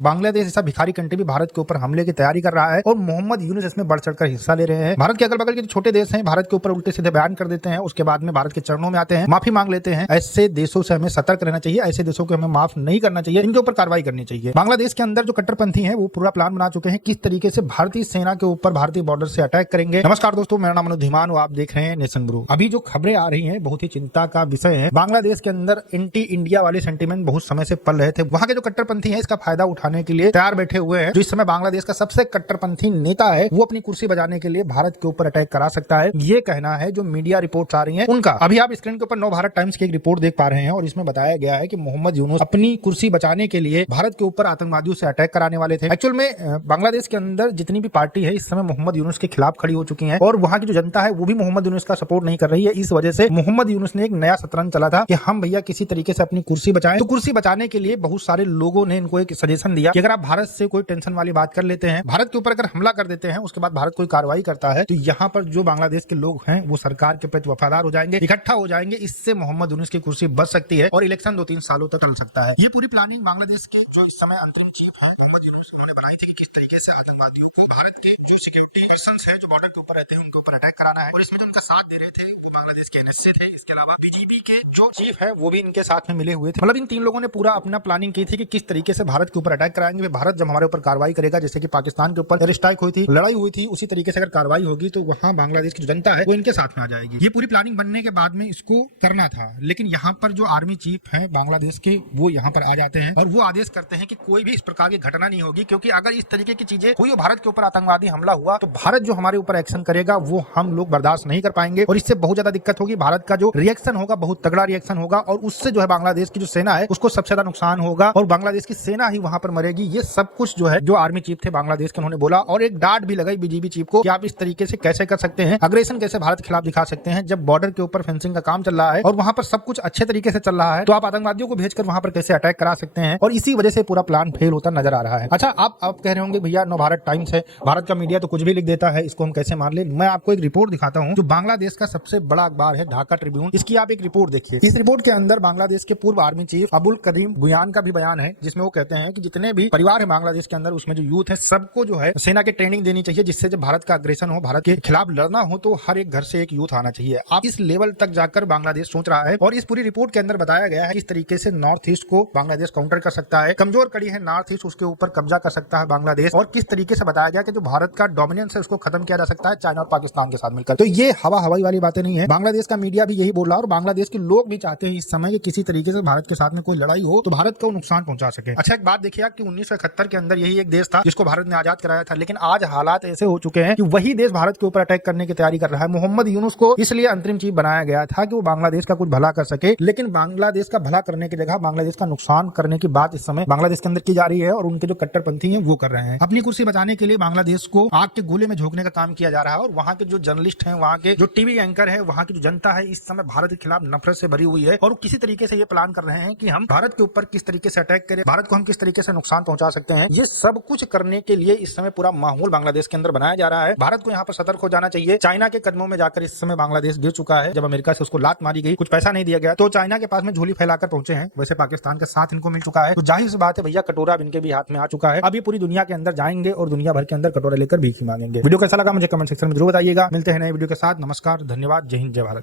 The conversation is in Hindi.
बांग्लादेश ऐसा भिखारी कंट्री भी भारत के ऊपर हमले की तैयारी कर रहा है और मोहम्मद यूनुस इसमें बढ़ चढ़कर हिस्सा ले रहे हैं। भारत के अगल बगल के जो छोटे देश हैं भारत के ऊपर उल्टे सीधे बयान कर देते हैं, उसके बाद में भारत के चरणों में आते हैं, माफी मांग लेते हैं। ऐसे देशों से हमें सतर्क रहना चाहिए, ऐसे देशों को हमें माफ नहीं करना चाहिए, इनके ऊपर कार्रवाई करनी चाहिए। बांग्लादेश के अंदर जो कट्टरपंथी है वो पूरा प्लान बना चुके हैं किस तरीके से भारतीय सेना के ऊपर भारतीय बॉर्डर से अटैक करेंगे। नमस्कार दोस्तों, मेरा नाम अनुज धीमान, आप देख रहे हैं नेशन गुरु। अभी जो खबरें आ रही हैं बहुत ही चिंता का विषय है। बांग्लादेश के अंदर एंटी इंडिया वाले सेंटीमेंट बहुत समय से पल रहे थे। वहां के जो कट्टरपंथी है इसका फायदा उठाने के लिए तैयार बैठे हुए हैं। जो इस समय बांग्लादेश का सबसे कट्टरपंथी नेता है वो अपनी कुर्सी बजाने के लिए भारत के ऊपर अटैक करा सकता है, ये कहना है जो मीडिया रिपोर्ट्स आ रही हैं उनका। अभी आप स्क्रीन के ऊपर नव भारत टाइम्स की एक रिपोर्ट देख पा रहे हैं और इसमें बताया गया है कि मोहम्मद यूनुस अपनी कुर्सी बचाने के लिए भारत के ऊपर आतंकवादियों से अटैक कराने वाले थे। एक्चुअल में बांग्लादेश के अंदर जितनी भी पार्टी है इस समय मोहम्मद यूनुस के खिलाफ खड़ी हो चुकी है और वहां की जो जनता है वो भी मोहम्मद यूनुस का सपोर्ट नहीं कर रही है। इस वजह से मोहम्मद यूनुस ने एक नया शतरंज चला था कि हम भैया किसी तरीके से अपनी कुर्सी बचाएं। तो कुर्सी बचाने के लिए बहुत सारे लोगों ने इनको एक सजेशन दिया कि अगर आप भारत से कोई टेंशन वाली बात कर लेते हैं, भारत के ऊपर अगर हमला कर देते हैं, उसके बाद भारत कोई कार्रवाई करता है तो यहाँ पर जो बांग्लादेश के लोग हैं वो सरकार के प्रति वफादार हो जाएंगे, इकट्ठा हो जाएंगे। इससे मोहम्मद यूनुस की कुर्सी बच सकती है और इलेक्शन 2-3 सालों तक चल सकता है। ये पूरी प्लानिंग बांग्लादेश के जो इस समय अंतरिम चीफ है मोहम्मद यूनुस उन्होंने बनाई थी कि किस तरीके से आतंकवादियों को भारत के जो सिक्योरिटी पर्संस है जो बॉर्डर के ऊपर रहते हैं उनके ऊपर अटैक कराना है। और इसमें जो उनका साथ दे रहे थे वो बांग्लादेश के एनएसए थे। इसके अलावा बीजीबी के जो चीफ है वो भी इनके साथ में मिले हुए थे। मतलब इन 3 लोगों ने पूरा अपना प्लानिंग की थी कि किस तरीके से भारत के ऊपर अटैक कराएंगे। भारत जब हमारे ऊपर कार्रवाई करेगा, जैसे कि पाकिस्तान के ऊपर एयर स्ट्राइक हुई थी, लड़ाई हुई थी, उसी तरीके से अगर कार्रवाई होगी तो वहां बांग्लादेश की जो जनता है वो इनके साथ में आ जाएगी। ये पूरी प्लानिंग बनने के बाद में इसको करना था, लेकिन यहाँ पर जो आर्मी चीफ है बांग्लादेश के वो यहाँ पर आ जाते हैं और वो आदेश करते हैं कि कोई भी इस प्रकार की घटना नहीं होगी, क्योंकि अगर इस तरीके की चीजें हुई, भारत के ऊपर आतंकवादी हमला हुआ तो भारत जो हमारे ऊपर एक्शन करेगा वो हम लोग बर्दाश्त नहीं कर पाएंगे और इससे बहुत ज्यादा दिक्कत होगी। भारत का जो रिएक्शन होगा बहुत तगड़ा रिएक्शन होगा और उससे जो है बांग्लादेश की जो सेना है उसको सबसे ज्यादा नुकसान होगा और बांग्लादेश की सेना ही वहां पर मरेगी। ये सब कुछ जो है जो आर्मी चीफ थे बांग्लादेश के उन्होंने बोला और एक डांट भी लगाई बीजीबी चीफ को कि आप इस तरीके से कैसे कर सकते हैं, अग्रेशन कैसे भारत के खिलाफ दिखा सकते हैं जब बॉर्डर के ऊपर फेंसिंग का काम चल रहा है और वहां पर सब कुछ अच्छे तरीके से चल रहा है, तो आप आतंकवादियों को भेजकर वहां पर कैसे अटैक करा सकते हैं। और इसी वजह से पूरा प्लान फेल होता नजर आ रहा है। अच्छा, आप कह रहे होंगे भैया नव भारत टाइम्स है, भारत का मीडिया तो कुछ भी लिख देता है, इसको हम कैसे मान ले। मैं आपको एक रिपोर्ट दिखाता हूं जो बांग्लादेश का सबसे बड़ा अखबार है ढाका ट्रिब्यून, इसकी आप एक रिपोर्ट देखिए। इस रिपोर्ट के अंदर बांग्लादेश के पूर्व आर्मी चीफ अबुल करीम बुयान का भी बयान है, जिसमें वो कहते हैं कि जितने भी परिवार है बांग्लादेश के अंदर उसमें जो यूथ है सबको जो है सेना की ट्रेनिंग देनी चाहिए, जिससे जब भारत का अग्रेशन हो, भारत के खिलाफ लड़ना हो तो हर एक घर से एक यूथ आना चाहिए। आप इस लेवल तक जाकर बांग्लादेश सोच रहा है और इस पूरी रिपोर्ट के अंदर बताया गया है किस तरीके से नॉर्थ ईस्ट को बांग्लादेश काउंटर कर सकता है, कमजोर कड़ी है नॉर्थ ईस्ट उसके ऊपर कब्जा कर सकता है बांग्लादेश, और किस तरीके से बताया गया कि जो भारत का डोमिनेंस है उसको खत्म किया जा सकता है चाइना और पाकिस्तान के साथ मिलकर। तो ये हवाई वाली बातें नहीं है, बांग्लादेश का मीडिया भी यही बोल रहा है और बांग्लादेश के लोग भी चाहते हैं इस समय कि किसी तरीके से भारत के साथ में कोई लड़ाई हो तो भारत को नुकसान पहुंचा सके। अच्छा, एक बात देखिए कि 1971 के अंदर यही एक देश था जिसको भारत ने आजाद कराया था, लेकिन आज हालात ऐसे हो चुके हैं कि वही देश भारत के ऊपर अटैक करने की तैयारी कर रहा है। मोहम्मद यूनुस को इसलिए अंतरिम चीफ बनाया गया था कि वो बांग्लादेश का कुछ भला कर सके, लेकिन बांग्लादेश का भला करने की जगह बांग्लादेश का नुकसान करने की बात इस समय बांग्लादेश के अंदर की जा रही है और उनके जो कट्टरपंथी हैं वो कर रहे हैं। अपनी कुर्सी बचाने के लिए बांग्लादेश को आग के गोले में झोंकने का काम किया जा रहा है और वहां के जो जर्नलिस्ट हैं, वहां के जो टीवी एंकर है, वहां की जो जनता है इस समय भारत के खिलाफ नफरत से भरी हुई है और किसी तरीके से ये प्लान कर रहे हैं कि हम भारत के ऊपर किस तरीके से अटैक करें, भारत को हम किस तरीके से नुकसान पहुंचा सकते हैं। ये सब कुछ करने के लिए इस समय पूरा माहौल बांग्लादेश के अंदर बनाया जा रहा है। भारत को यहाँ पर सतर्क हो जाना चाहिए। चाइना के कदमों में जाकर इस समय बांग्लादेश गिर चुका है। जब अमेरिका से उसको लात मारी गई, कुछ पैसा नहीं दिया गया तो चाइना के पास में झोली फैलाकर पहुंचे हैं, वैसे पाकिस्तान का साथ इनको मिल चुका है। तो जाहिर सी बात है भैया कटोरा इनके भी हाथ में आ चुका है। अभी पूरी दुनिया के अंदर जाएंगे और दुनिया भर के अंदर कटोरा लेकर भीख मांगेंगे। वीडियो कैसा लगा मुझे कमेंट सेक्शन में जरूर बताइएगा। मिलते हैं नए वीडियो के साथ। नमस्कार, धन्यवाद, जय हिंद, जय भारत।